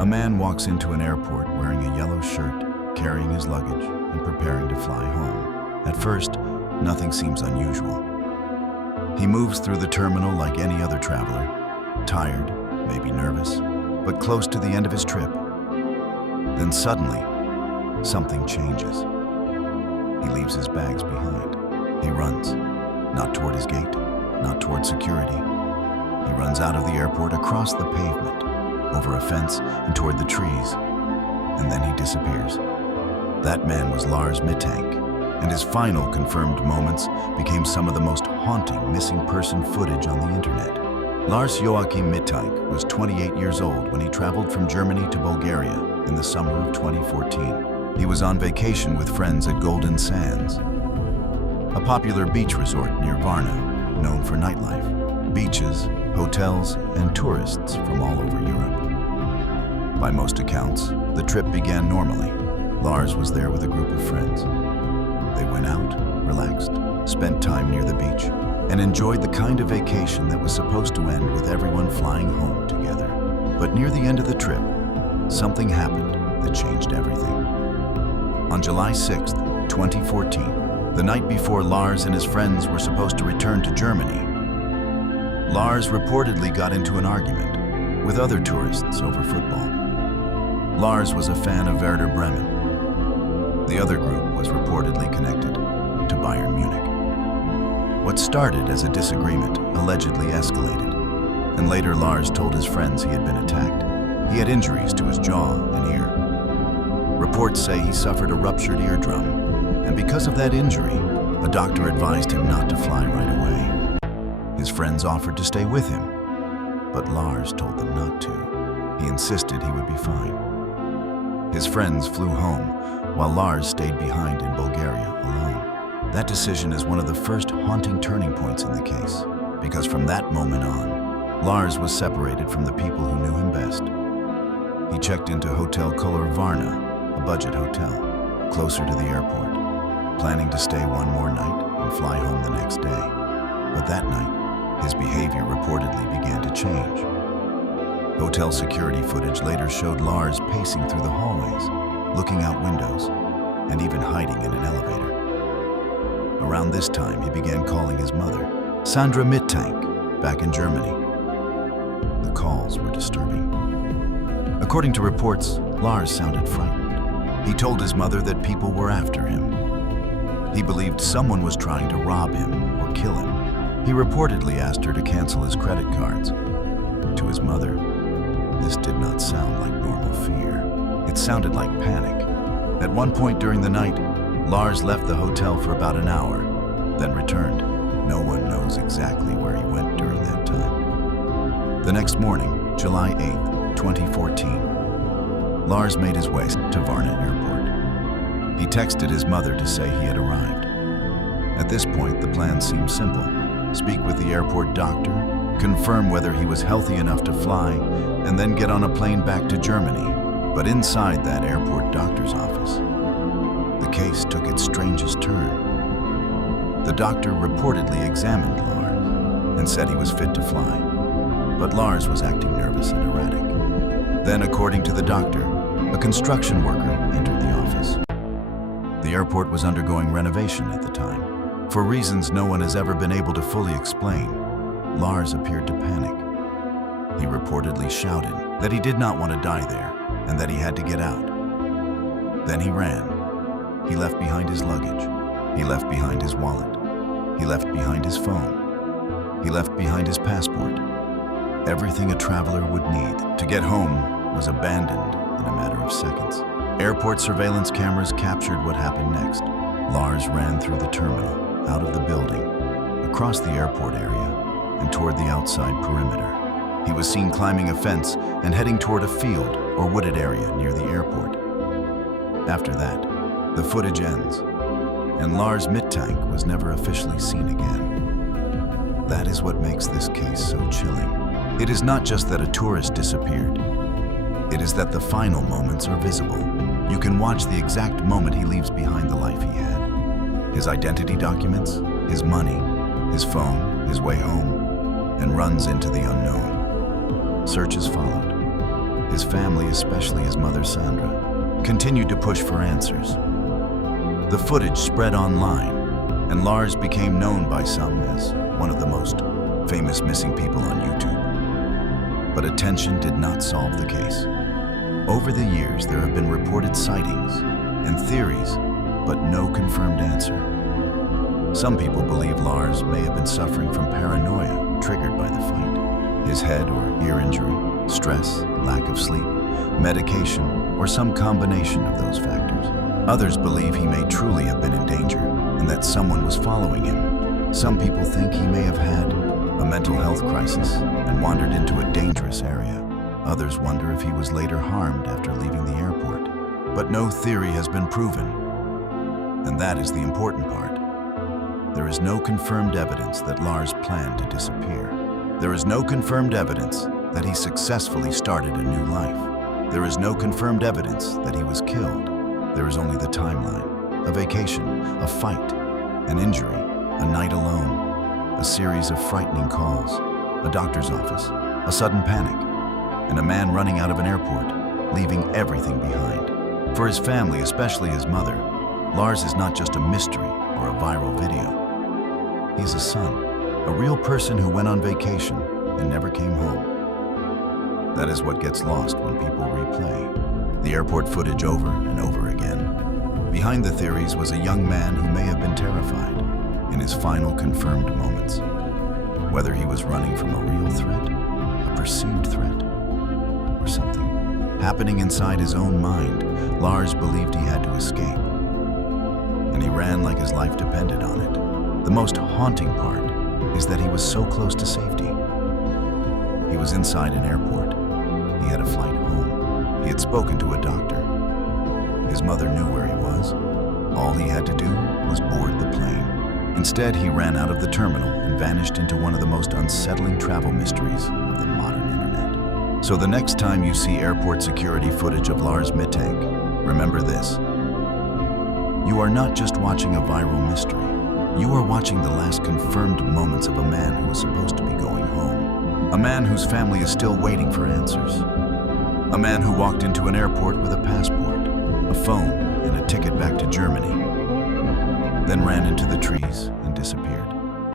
A man walks into an airport wearing a yellow shirt, carrying his luggage, and preparing to fly home. At first, nothing seems unusual. He moves through the terminal like any other traveler, tired, maybe nervous, but close to the end of his trip. Then suddenly, something changes. He leaves his bags behind. He runs, not toward his gate, not toward security. He runs out of the airport, across the pavement, over a fence and toward the trees, and then he disappears. That man was Lars Mittank, and his final confirmed moments became some of the most haunting missing person footage on the internet. Lars Mittank was 28 years old when he traveled from Germany to Bulgaria in the summer of 2014. He was on vacation with friends at Golden Sands, a popular beach resort near Varna, known for nightlife, beaches, hotels, and tourists from all over Europe. By most accounts, the trip began normally. Lars was there with a group of friends. They went out, relaxed, spent time near the beach, and enjoyed the kind of vacation that was supposed to end with everyone flying home together. But near the end of the trip, something happened that changed everything. On July 6th, 2014, the night before Lars and his friends were supposed to return to Germany, Lars reportedly got into an argument with other tourists over football. Lars was a fan of Werder Bremen. The other group was reportedly connected to Bayern Munich. What started as a disagreement allegedly escalated, and later Lars told his friends he had been attacked. He had injuries to his jaw and ear. Reports say he suffered a ruptured eardrum, and because of that injury, a doctor advised him not to fly right away. His friends offered to stay with him, but Lars told them not to. He insisted he would be fine. His friends flew home, while Lars stayed behind in Bulgaria alone. That decision is one of the first haunting turning points in the case, because from that moment on, Lars was separated from the people who knew him best. He checked into Hotel Color Varna, a budget hotel, closer to the airport, planning to stay one more night and fly home the next day. But that night, his behavior reportedly began to change. Hotel security footage later showed Lars pacing through the hallways, looking out windows, and even hiding in an elevator. Around this time, he began calling his mother, Sandra Mittank, back in Germany. The calls were disturbing. According to reports, Lars sounded frightened. He told his mother that people were after him. He believed someone was trying to rob him or kill him. He reportedly asked her to cancel his credit cards. To his mother, this did not sound like normal fear. It sounded like panic. At one point during the night, Lars left the hotel for about an hour, then returned. No one knows exactly where he went during that time. The next morning, July 8th, 2014, Lars made his way to Varna Airport. He texted his mother to say he had arrived. At this point, the plan seemed simple. Speak with the airport doctor, confirm whether he was healthy enough to fly, and then get on a plane back to Germany. But inside that airport doctor's office, the case took its strangest turn. The doctor reportedly examined Lars and said he was fit to fly, but Lars was acting nervous and erratic. Then, according to the doctor, a construction worker entered the office. The airport was undergoing renovation at the time. For reasons no one has ever been able to fully explain, Lars appeared to panic. He reportedly shouted that he did not want to die there and that he had to get out. Then he ran. He left behind his luggage. He left behind his wallet. He left behind his phone. He left behind his passport. Everything a traveler would need to get home was abandoned in a matter of seconds. Airport surveillance cameras captured what happened next. Lars ran through the terminal, out of the building, across the airport area, and toward the outside perimeter. He was seen climbing a fence and heading toward a field or wooded area near the airport. After that, the footage ends, and Lars Mittank was never officially seen again. That is what makes this case so chilling. It is not just that a tourist disappeared. It is that the final moments are visible. You can watch the exact moment he leaves behind the life he had. His identity documents, his money, his phone, his way home, and runs into the unknown. Searches followed, His family, especially his mother Sandra, continued to push for answers. The footage spread online, and Lars became known by some as one of the most famous missing people on YouTube. But attention did not solve the case. Over the years, there have been reported sightings and theories, but no confirmed answer. Some people believe Lars may have been suffering from paranoia triggered by the fight. His head or ear injury, stress, lack of sleep, medication, or some combination of those factors. Others believe he may truly have been in danger and that someone was following him. Some people think he may have had a mental health crisis and wandered into a dangerous area. Others wonder if he was later harmed after leaving the airport. But no theory has been proven, and that is the important part. There is no confirmed evidence that Lars planned to disappear. There is no confirmed evidence that he successfully started a new life. There is no confirmed evidence that he was killed. There is only the timeline, a vacation, a fight, an injury, a night alone, a series of frightening calls, a doctor's office, a sudden panic, and a man running out of an airport, leaving everything behind. For his family, especially his mother, Lars is not just a mystery or a viral video. He is a son, a real person who went on vacation and never came home. That is what gets lost when people replay the airport footage over and over again. Behind the theories was a young man who may have been terrified in his final confirmed moments. Whether he was running from a real threat, a perceived threat, or something happening inside his own mind, Lars believed he had to escape. And he ran like his life depended on it. The most haunting part is that he was so close to safety. He was inside an airport. He had a flight home. He had spoken to a doctor. His mother knew where he was. All he had to do was board the plane. Instead, he ran out of the terminal and vanished into one of the most unsettling travel mysteries of the modern internet. So the next time you see airport security footage of Lars Mittank, remember this. You are not just watching a viral mystery. You are watching the last confirmed moments of a man who was supposed to be going home. A man whose family is still waiting for answers. A man who walked into an airport with a passport, a phone, and a ticket back to Germany, then ran into the trees and disappeared.